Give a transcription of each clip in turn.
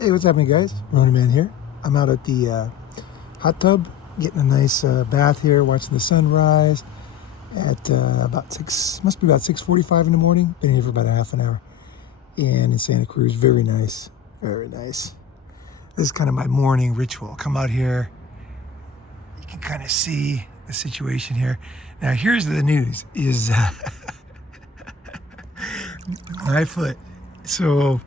Hey, what's happening, guys? Ronin Man here. I'm out at the hot tub, getting a nice bath here, watching the sunrise at about 6, must be about 6:45 in the morning. Been here for about a half an hour. And in Santa Cruz, very nice, very nice. This is kind of my morning ritual. Come out here, you can kind of see the situation here. Now, here's the news, is my foot. So,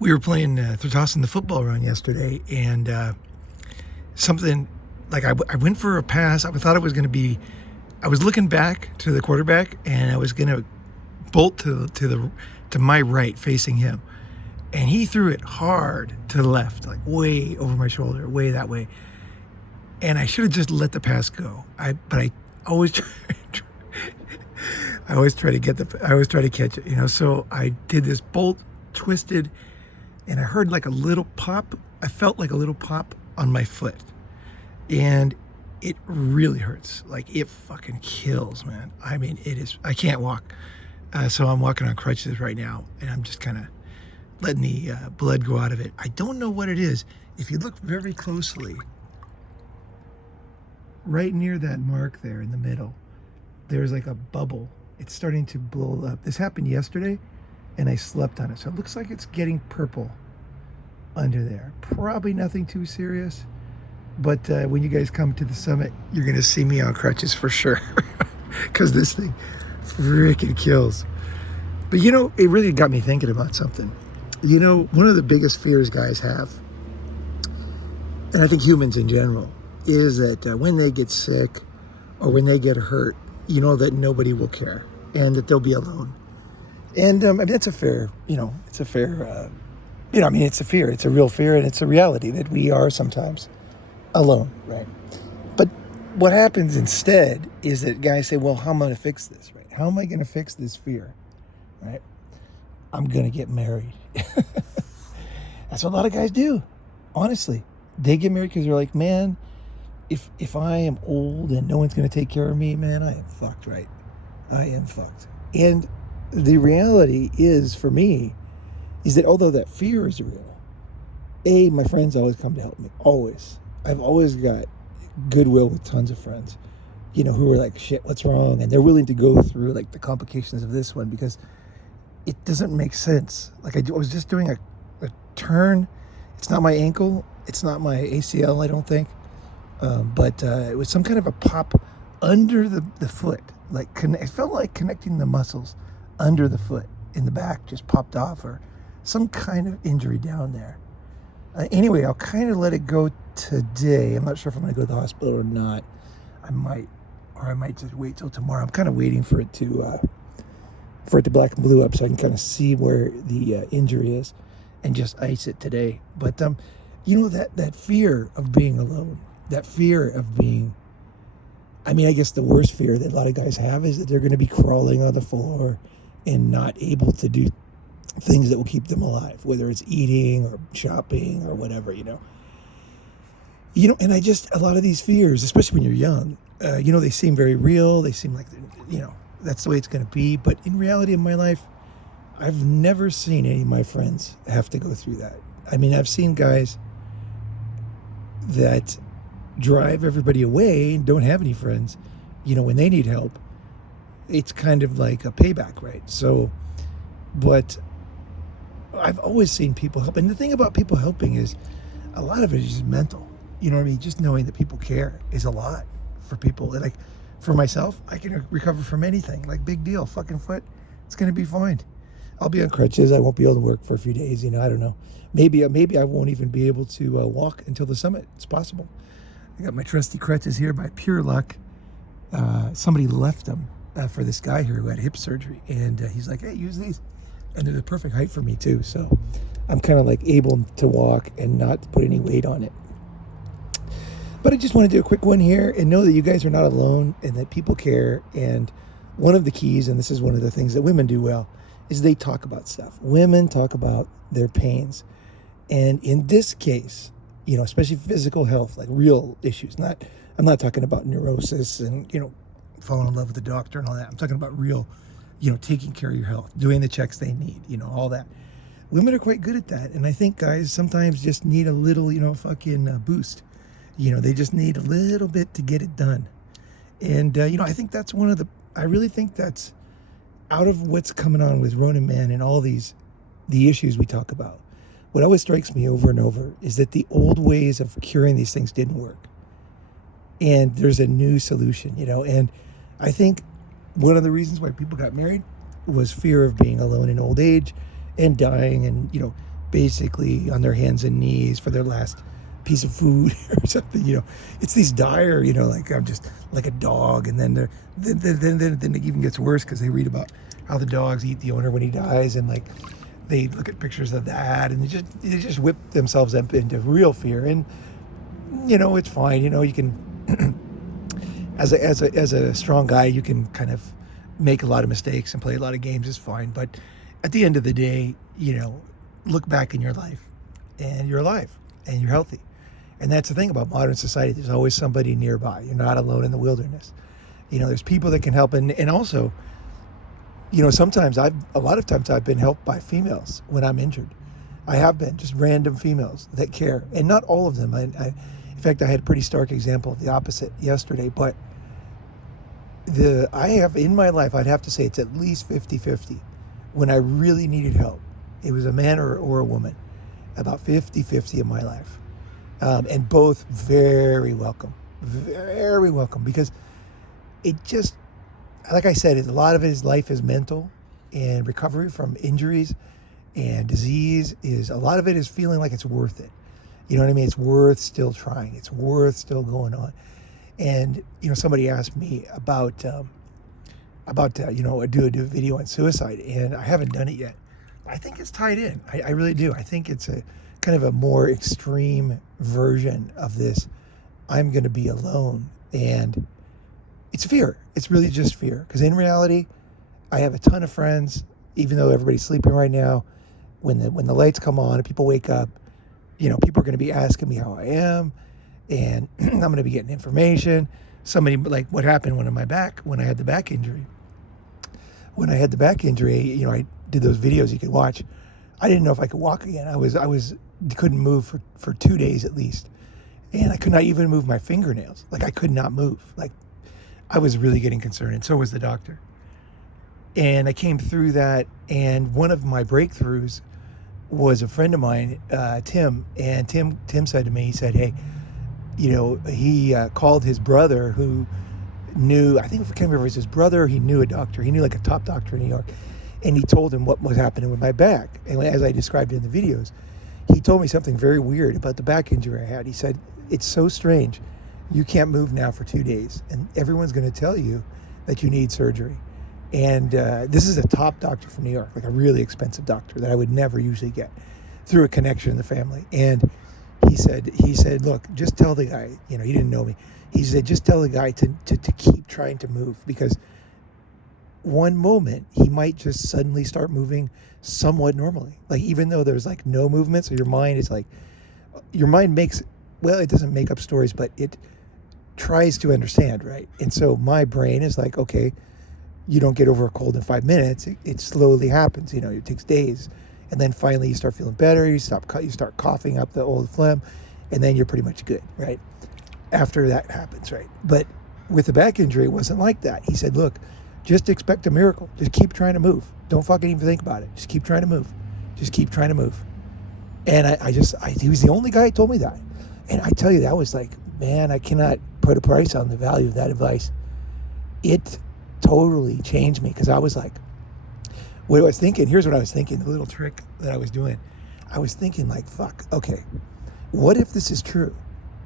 we were playing, tossing the football around yesterday, and something, like I went for a pass. I thought it was going to be, I was looking back to the quarterback, and I was going to bolt to my right, facing him. And he threw it hard to the left, like way over my shoulder, way that way. And I should have just let the pass go. But I always try, I always try to catch it, you know. So I did this bolt, twisted, and I heard like a little pop. I felt like a little pop on my foot, and it really hurts. Like, it fucking kills, man. I mean, it is. I can't walk, so I'm walking on crutches right now, and I'm just kind of letting the blood go out of it. I don't know what it is. If you look very closely, right near that mark there in the middle, there's like a bubble. It's starting to blow up. This happened yesterday, and I slept on it, so it looks like it's getting purple under there. Probably nothing too serious, but when you guys come to the summit, you're gonna see me on crutches for sure, because this thing freaking kills. But you know, it really got me thinking about something. You know, one of the biggest fears guys have, and I think humans in general, is that when they get sick or when they get hurt, you know that nobody will care and that they'll be alone. And I mean, that's a fair, you know, it's a fair, you know, I mean, it's a fear. It's a real fear, and it's a reality that we are sometimes alone, right? But what happens instead is that guys say, well, how am I going to fix this, right? How am I going to fix this fear, right? I'm going to get married. That's what a lot of guys do, honestly. They get married because they're like, man, if I am old and no one's going to take care of me, man, I am fucked, right? I am fucked. And the reality is, for me, is that although that fear is real, my friends always come to help me. Always. I've always got goodwill with tons of friends, you know, who are like, shit, what's wrong? And they're willing to go through like the complications of this one, because it doesn't make sense. Like, I was just doing a turn. It's not my ankle. It's not my ACL, I don't think. But it was some kind of a pop under the foot. Like, it felt like connecting the muscles under the foot in the back just popped off, or some kind of injury down there. Anyway, I'll kind of let it go today. I'm not sure if I'm going to go to the hospital or not. I might just wait till tomorrow. I'm kind of waiting for it to black and blue up so I can kind of see where the injury is and just ice it today. But you know, that fear of being alone, that fear of being, I mean, I guess the worst fear that a lot of guys have is that they're going to be crawling on the floor and not able to do things that will keep them alive, whether it's eating or shopping or whatever, you know. You know, and a lot of these fears, especially when you're young, you know, they seem very real. They seem like, you know, that's the way it's going to be. But in reality, in my life, I've never seen any of my friends have to go through that. I mean, I've seen guys that drive everybody away and don't have any friends, you know, when they need help. It's kind of like a payback, right? So, but I've always seen people help. And the thing about people helping is a lot of it is just mental. You know what I mean? Just knowing that people care is a lot for people. And like, for myself, I can recover from anything. Like, big deal, fucking foot, it's going to be fine. I'll be on crutches. I won't be able to work for a few days. You know, I don't know. Maybe I won't even be able to walk until the summit. It's possible. I got my trusty crutches here by pure luck. Somebody left them for this guy here who had hip surgery, and he's like, hey, use these. And they're the perfect height for me too. So I'm kind of like able to walk and not put any weight on it. But I just want to do a quick one here and know that you guys are not alone and that people care. And one of the keys, and this is one of the things that women do well, is they talk about stuff. Women talk about their pains. And in this case, you know, especially physical health, like real issues, I'm not talking about neurosis and, you know, falling in love with the doctor and all that. I'm talking about real, you know, taking care of your health, doing the checks they need, you know, all that. women are quite good at that. And I think guys sometimes just need a little, fucking boost. They just need a little bit to get it done. And, I think that's I really think that's out of what's coming on with Ronin Man and all the issues we talk about. What always strikes me over and over is that the old ways of curing these things didn't work. And there's a new solution, and I think one of the reasons why people got married was fear of being alone in old age and dying and, basically on their hands and knees for their last piece of food or something, it's these dire, like I'm just like a dog. And then then it even gets worse because they read about how the dogs eat the owner when he dies. And like, they look at pictures of that and they just whip themselves up into real fear. And, it's fine. You can, as a strong guy, you can kind of make a lot of mistakes and play a lot of games. It's fine. But at the end of the day, look back in your life and you're alive and you're healthy. And that's the thing about modern society. There's always somebody nearby. You're not alone in the wilderness. There's people that can help. And also, sometimes a lot of times I've been helped by females when I'm injured. I have been, just random females that care. And not all of them. In fact, I had a pretty stark example of the opposite yesterday. But I have in my life, I'd have to say it's at least 50-50 when I really needed help. It was a man or a woman, about 50-50 in my life. And both very welcome, because it just, like I said, a lot of his life is mental, and recovery from injuries and disease a lot of it is feeling like it's worth it. You know what I mean? It's worth still trying. It's worth still going on. And, somebody asked me about do a video on suicide, and I haven't done it yet. I think it's tied in. I really do. I think it's a kind of a more extreme version of this. I'm going to be alone. And it's fear. It's really just fear. Because in reality, I have a ton of friends, even though everybody's sleeping right now. When the lights come on and people wake up, people are going to be asking me how I am. And I'm going to be getting information. Somebody, like what happened when I had the back injury. When I had the back injury, I did those videos you could watch. I didn't know if I could walk again. I couldn't move for 2 days at least. And I could not even move my fingernails. Like I could not move. Like I was really getting concerned, and so was the doctor. And I came through that, and one of my breakthroughs was a friend of mine, Tim. And Tim said to me, he said, hey, he called his brother who knew, I can't remember if it was his brother, he knew a doctor. He knew like a top doctor in New York. And he told him what was happening with my back. And as I described it in the videos, he told me something very weird about the back injury I had. He said, it's so strange. You can't move now for 2 days. And everyone's going to tell you that you need surgery. And this is a top doctor from New York, like a really expensive doctor that I would never usually get through a connection in the family. And he said, look, just tell the guy, he didn't know me. He said, just tell the guy to keep trying to move, because one moment he might just suddenly start moving somewhat normally. Like even though there's like no movement, so your mind makes, well, it doesn't make up stories, but it tries to understand, right? And so my brain is like, okay, you don't get over a cold in 5 minutes. It slowly happens. It takes days. And then finally you start feeling better. You start coughing up the old phlegm, and then you're pretty much good, right? After that happens, right? But with the back injury, it wasn't like that. He said, look, just expect a miracle. Just keep trying to move. Don't fucking even think about it. Just keep trying to move. Just keep trying to move. And he was the only guy who told me that. And I tell you, that was like, man, I cannot put a price on the value of that advice. It totally changed me, because I was like, what I was thinking, here's what I was thinking, the little trick that I was doing. I was thinking like, fuck, okay, what if this is true?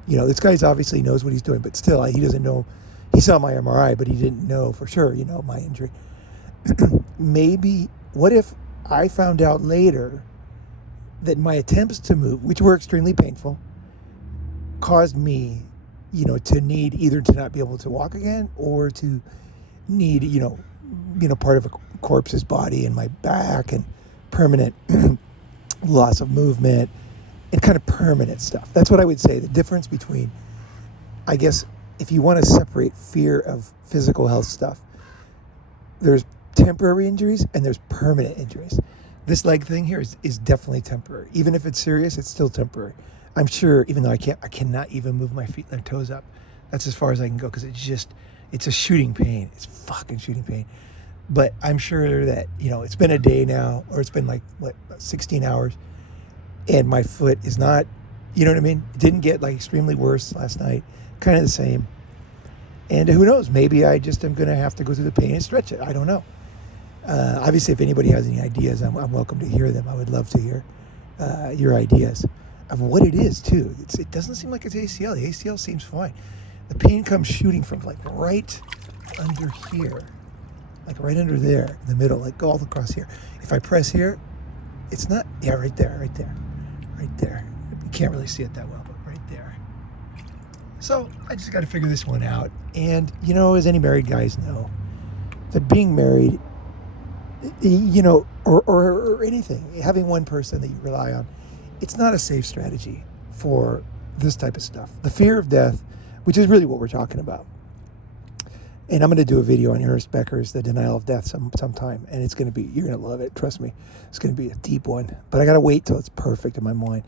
This guy's obviously knows what he's doing, but still, he doesn't know. He saw my MRI, but he didn't know for sure, my injury. Maybe, what if I found out later that my attempts to move, which were extremely painful, caused me, to need either to not be able to walk again, or to need, part of a corpse's body in my back, and permanent loss of movement, and kind of permanent stuff. That's what I would say. The difference between, I guess, if you want to separate fear of physical health stuff, there's temporary injuries and there's permanent injuries. This leg thing here is definitely temporary. Even if it's serious, it's still temporary. I'm sure, even though I cannot even move my feet and toes up. That's as far as I can go because it's a shooting pain. It's fucking shooting pain. But I'm sure that, it's been a day now, or it's been like, 16 hours, and my foot is not, you know what I mean? It didn't get like extremely worse last night. Kind of the same. And who knows? Maybe I just am going to have to go through the pain and stretch it. I don't know. Obviously, if anybody has any ideas, I'm welcome to hear them. I would love to hear your ideas of what it is, too. It doesn't seem like it's ACL. The ACL seems fine. The pain comes shooting from like right under here, like right under there, in the middle, like all across here. If I press here, it's not, yeah, right there, right there, right there. You can't really see it that well, but right there. So I just got to figure this one out. And, as any married guys know, that being married, or anything, having one person that you rely on, it's not a safe strategy for this type of stuff. The fear of death, which is really what we're talking about. And I'm going to do a video on Ernest Becker's The Denial of Death sometime, and it's going to be, you're going to love it, trust me. It's going to be a deep one, but I got to wait till it's perfect in my mind.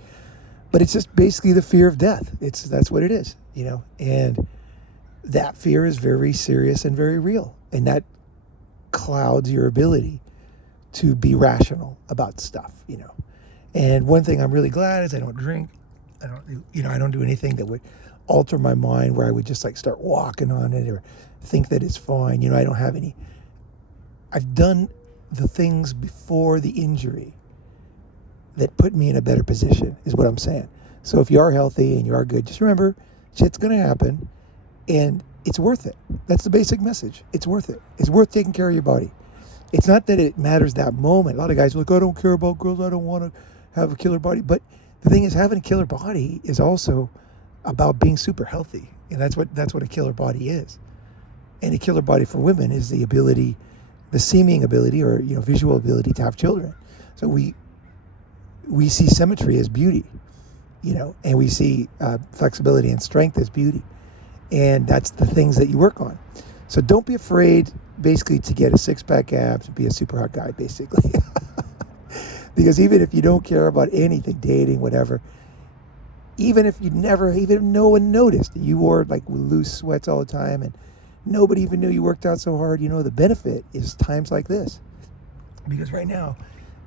But it's just basically the fear of death. That's what it is, and that fear is very serious and very real, and that clouds your ability to be rational about stuff, And one thing I'm really glad is I don't drink. I don't do anything that would alter my mind where I would just like start walking on it or think that it's fine. I don't have any. I've done the things before the injury that put me in a better position, is what I'm saying. So if you are healthy and you are good, just remember, shit's going to happen and it's worth it. That's the basic message. It's worth it. It's worth taking care of your body. It's not that it matters that moment. A lot of guys are like, I don't care about girls. I don't want to have a killer body. But the thing is, having a killer body is also about being super healthy. And that's what a killer body is. And a killer body for women is the ability, the seeming ability or, visual ability to have children. So we see symmetry as beauty, and we see flexibility and strength as beauty. And that's the things that you work on. So don't be afraid, basically, to get a six-pack abs and be a super hot guy, basically. Because even if you don't care about anything, dating, whatever, even if no one noticed, you wore like loose sweats all the time and nobody even knew you worked out so hard, the benefit is times like this. Because right now,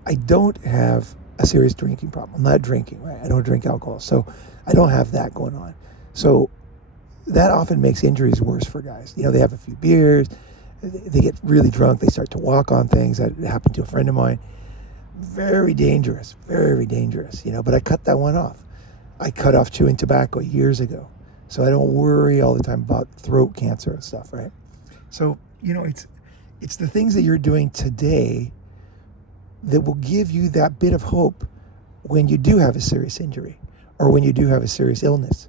I don't have a serious drinking problem. I'm not drinking, right? I don't drink alcohol. So I don't have that going on. So that often makes injuries worse for guys. They have a few beers, they get really drunk, they start to walk on things. That happened to a friend of mine. Very dangerous, but I cut that one off. I cut off chewing tobacco years ago. So I don't worry all the time about throat cancer and stuff, right? So, it's the things that you're doing today that will give you that bit of hope when you do have a serious injury or when you do have a serious illness.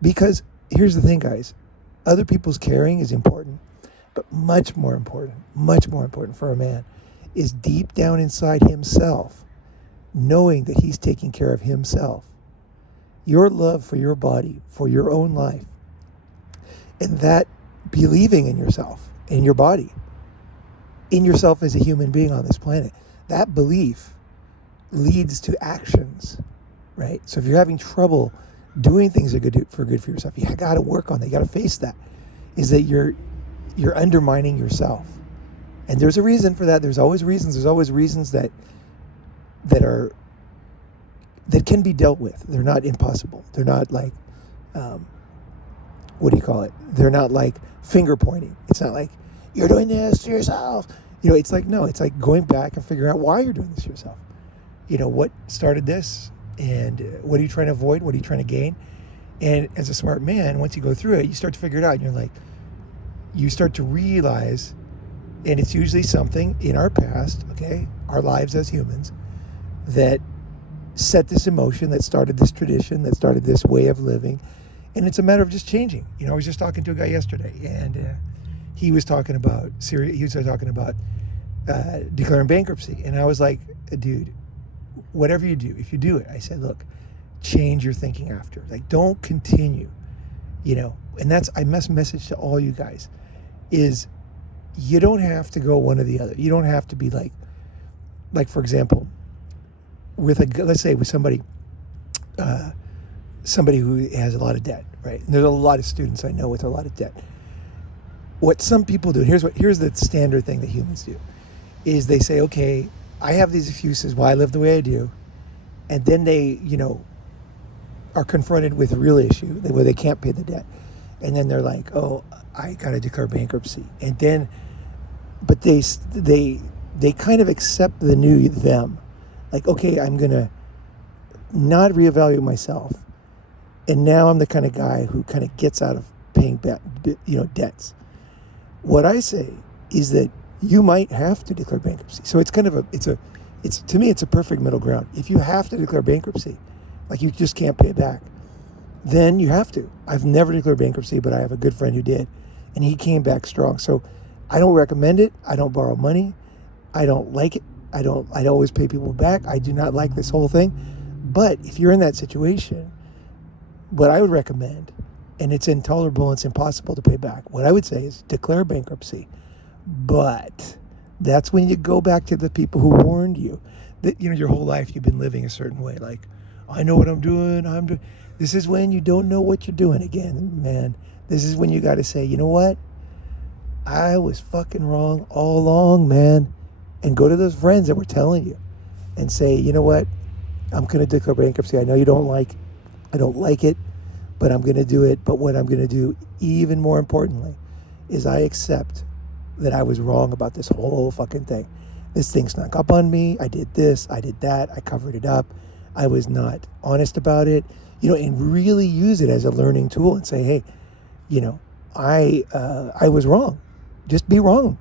Because here's the thing, guys, other people's caring is important, but much more important for a man is deep down inside himself, knowing that he's taking care of himself. Your love for your body, for your own life, and that believing in yourself, in your body, in yourself as a human being on this planet, that belief leads to actions, right? So if you're having trouble doing things that are good for yourself, you got to work on that. You got to face that. Is that you're undermining yourself, and there's a reason for that. There's always reasons. There's always reasons that can be dealt with. They're not impossible. They're not like, They're not like finger pointing. It's not like you're doing this to yourself. It's like, no, it's like going back and figuring out why you're doing this to yourself. What started this and what are you trying to avoid? What are you trying to gain? And as a smart man, once you go through it, you start to figure it out and you're like, you start to realize, and it's usually something in our past, okay, our lives as humans, that set this emotion, that started this tradition, that started this way of living. And it's a matter of just changing. I was just talking to a guy yesterday, and he was talking about declaring bankruptcy. And I was like, dude, whatever you do, if you do it, I said, look, change your thinking after. Like, don't continue, and that's, I message to all you guys, is you don't have to go one or the other. You don't have to be like, like for example, let's say with somebody who has a lot of debt, right? And there's a lot of students I know with a lot of debt. What some people do, here's the standard thing that humans do, is they say, okay, I have these excuses why I live the way I do, and then they, are confronted with a real issue where they can't pay the debt, and then they're like, oh, I gotta declare bankruptcy, and then, but they kind of accept the new them, like, okay, I'm gonna not reevaluate myself, and now I'm the kind of guy who kind of gets out of paying back, debts. What I say is that you might have to declare bankruptcy. So it's kind of to me, it's a perfect middle ground. If you have to declare bankruptcy, like you just can't pay it back, then you have to. I've never declared bankruptcy, but I have a good friend who did, and he came back strong. So I don't recommend it. I don't borrow money. I don't like it. I always pay people back. I do not like this whole thing. But if you're in that situation, what I would recommend, and it's intolerable and it's impossible to pay back, what I would say is declare bankruptcy. But that's when you go back to the people who warned you that, your whole life you've been living a certain way. Like, I know what I'm doing. This is when you don't know what you're doing again, man. This is when you got to say, you know what? I was fucking wrong all along, man. And go to those friends that were telling you and say, you know what? I'm going to declare bankruptcy. I know I don't like it, but I'm going to do it. But what I'm going to do, even more importantly, is I accept that I was wrong about this whole fucking thing. This thing snuck up on me. I did this. I did that. I covered it up. I was not honest about it, and really use it as a learning tool and say, hey, I was wrong. Just be wrong.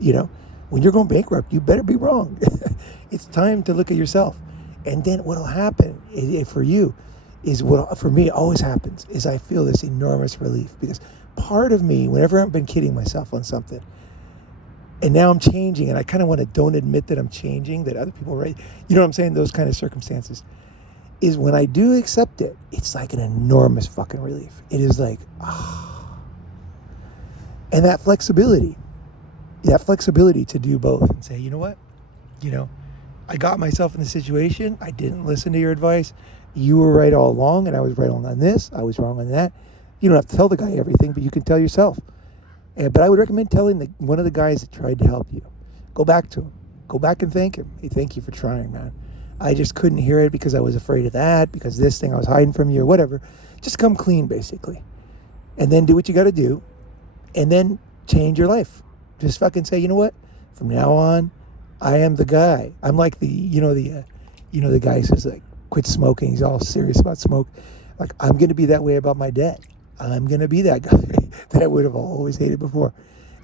When you're going bankrupt, you better be wrong. It's time to look at yourself. And then what'll happen for you is what for me always happens is I feel this enormous relief, because part of me, whenever I've been kidding myself on something, and now I'm changing, and I kind of don't admit that I'm changing, that other people, right? You know what I'm saying? Those kind of circumstances, is when I do accept it, it's like an enormous fucking relief. It is like, and that flexibility to do both and say, you know what? I got myself in the situation. I didn't listen to your advice. You were right all along, and I was right on this. I was wrong on that. You don't have to tell the guy everything, but you can tell yourself. But I would recommend telling one of the guys that tried to help you. Go back to him. Go back and thank him. Hey, thank you for trying, man. I just couldn't hear it because I was afraid of that, because this thing I was hiding from you or whatever. Just come clean, basically. And then do what you got to do. And then change your life. Just fucking say, you know what? From now on, I am the guy. I'm like the guy who says, like, quit smoking. He's all serious about smoke. Like, I'm going to be that way about my debt. I'm going to be that guy that I would have always hated before,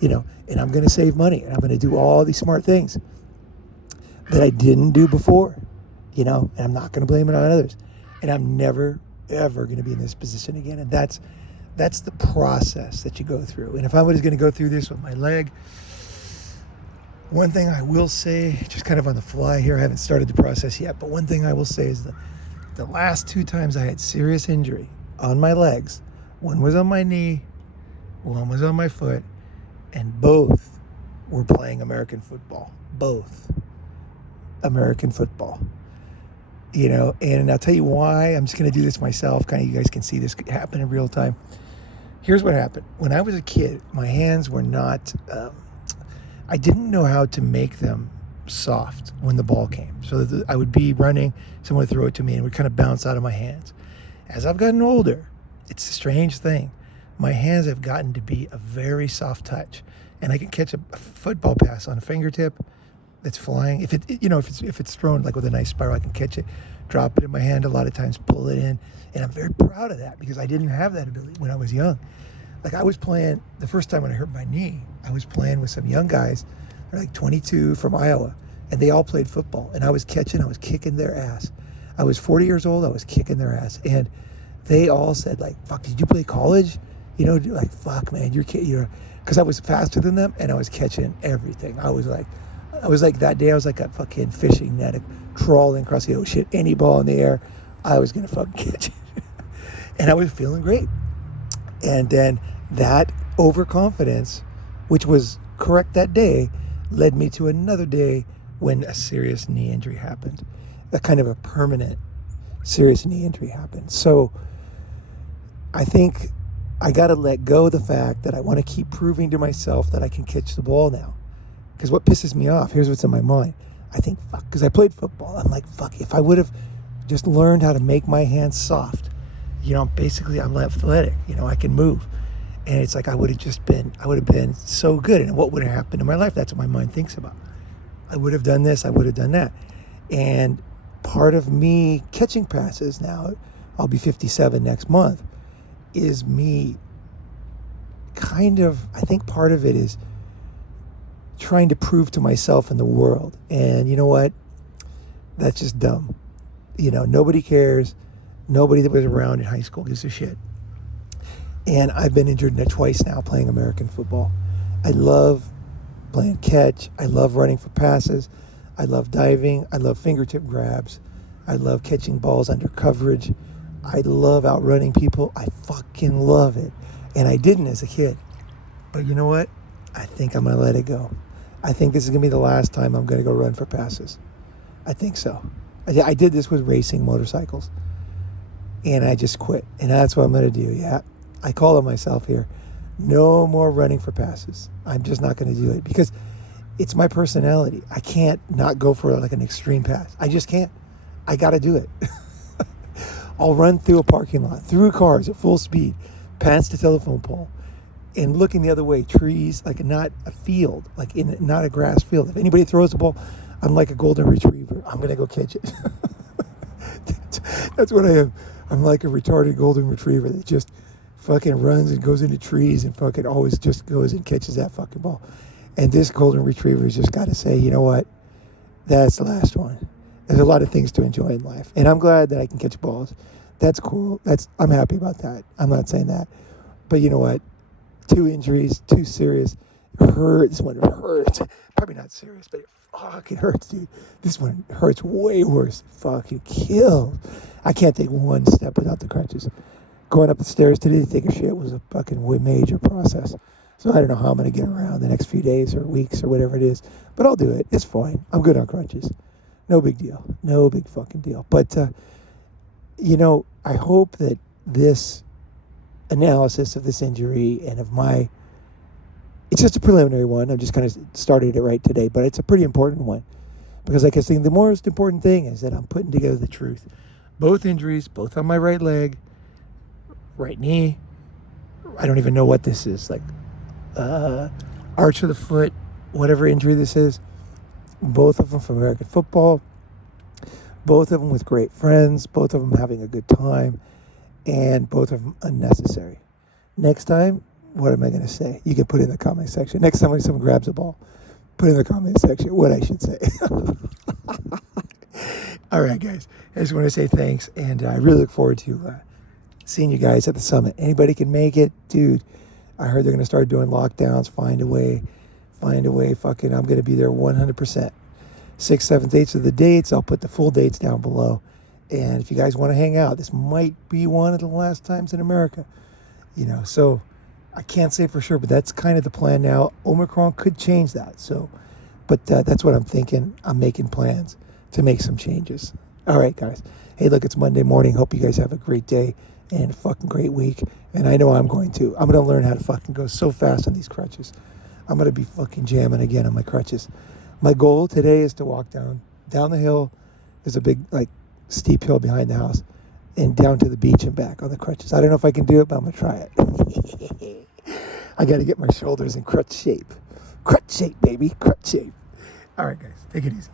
and I'm going to save money, and I'm going to do all these smart things that I didn't do before, and I'm not going to blame it on others, and I'm never, ever going to be in this position again. And that's the process that you go through. And if I was going to go through this with my leg, one thing I will say, just kind of on the fly here, I haven't started the process yet, but one thing I will say is that the last 2 times I had serious injury on my legs, one was on my knee, one was on my foot, and both were playing American football. Both American football. And I'll tell you why. I'm just going to do this myself. Kind of, you guys can see this happen in real time. Here's what happened. When I was a kid, my hands were not, I didn't know how to make them soft when the ball came. So that I would be running, someone would throw it to me, and it would kind of bounce out of my hands. As I've gotten older, it's a strange thing. My hands have gotten to be a very soft touch, and I can catch a football pass on a fingertip that's flying. If it's thrown like with a nice spiral, I can catch it, drop it in my hand. A lot of times, pull it in, and I'm very proud of that because I didn't have that ability when I was young. Like, I was playing the first time when I hurt my knee. I was playing with some young guys. They're like 22 from Iowa, and they all played football. And I was kicking their ass. I was 40 years old. I was kicking their ass, and they all said, like, fuck, did you play college? Like, fuck, man, because I was faster than them, and I was catching everything. I was like that day, I was like a fucking fishing net, crawling across the ocean. Any ball in the air, I was going to fucking catch it. And I was feeling great. And then that overconfidence, which was correct that day, led me to another day when a serious knee injury happened, a kind of a permanent serious knee injury happened. So I think I got to let go of the fact that I want to keep proving to myself that I can catch the ball now. Because what pisses me off, here's what's in my mind. I think, fuck, because I played football. I'm like, fuck, if I would have just learned how to make my hands soft, basically I'm athletic, I can move. And it's like I would have been so good. And what would have happened in my life? That's what my mind thinks about. I would have done this, I would have done that. And part of me catching passes now, I'll be 57 next month, is me I think part of it is trying to prove to myself and the world. And you know what? That's just dumb. Nobody cares. Nobody that was around in high school gives a shit. And I've been injured twice now playing American football. I love playing catch. I love running for passes. I love diving. I love fingertip grabs. I love catching balls under coverage. I love outrunning people. I fucking love it. And I didn't as a kid. But you know what? I think I'm going to let it go. I think this is going to be the last time I'm going to go run for passes. I think so. I did this with racing motorcycles. And I just quit. And that's what I'm going to do. Yeah. I call it myself here. No more running for passes. I'm just not going to do it because it's my personality. I can't not go for like an extreme pass. I just can't. I got to do it. I'll run through a parking lot, through cars at full speed, past the telephone pole, and looking the other way, trees, like not a field, not a grass field. If anybody throws the ball, I'm like a golden retriever. I'm going to go catch it. That's what I am. I'm like a retarded golden retriever that just fucking runs and goes into trees and fucking always just goes and catches that fucking ball. And this golden retriever has just got to say, you know what? That's the last one. There's a lot of things to enjoy in life. And I'm glad that I can catch balls. That's cool. I'm happy about that. I'm not saying that. But you know what? 2 injuries, 2 serious. It hurts. This one hurts. Probably not serious, but it fucking hurts, dude. This one hurts way worse. It fucking kills. I can't take one step without the crutches. Going up the stairs today to take a shit was a fucking major process. So I don't know how I'm going to get around the next few days or weeks or whatever it is. But I'll do it. It's fine. I'm good on crutches. No big deal. No big fucking deal. But, I hope that this analysis of this injury and of it's just a preliminary one. I'm just kind of started it right today, but it's a pretty important one. Because like I think the most important thing is that I'm putting together the truth. Both injuries, both on my right leg, right knee. I don't even know what this is. Arch of the foot, whatever injury this is. Both of them from American football. Both of them with great friends. Both of them having a good time. And both of them unnecessary. Next time, what am I going to say? You can put it in the comment section. Next time when someone grabs a ball, put in the comment section what I should say. All right, guys. I just want to say thanks. And I really look forward to seeing you guys at the summit. Anybody can make it. Dude, I heard they're going to start doing lockdowns. Find a way. Fucking, I'm going to be there 100%. 6th, 7th, 8th of the dates. I'll put the full dates down below. And if you guys want to hang out, this might be one of the last times in America. So I can't say for sure, but that's kind of the plan now. Omicron could change that. So, but that's what I'm thinking. I'm making plans to make some changes. All right, guys. Hey, look, it's Monday morning. Hope you guys have a great day and a fucking great week. And I know I'm going to. I'm going to learn how to fucking go so fast on these crutches. I'm going to be fucking jamming again on my crutches. My goal today is to walk down the hill. There's a big, steep hill behind the house and down to the beach and back on the crutches. I don't know if I can do it, but I'm going to try it. I got to get my shoulders in crutch shape. Crutch shape, baby. Crutch shape. All right, guys. Take it easy.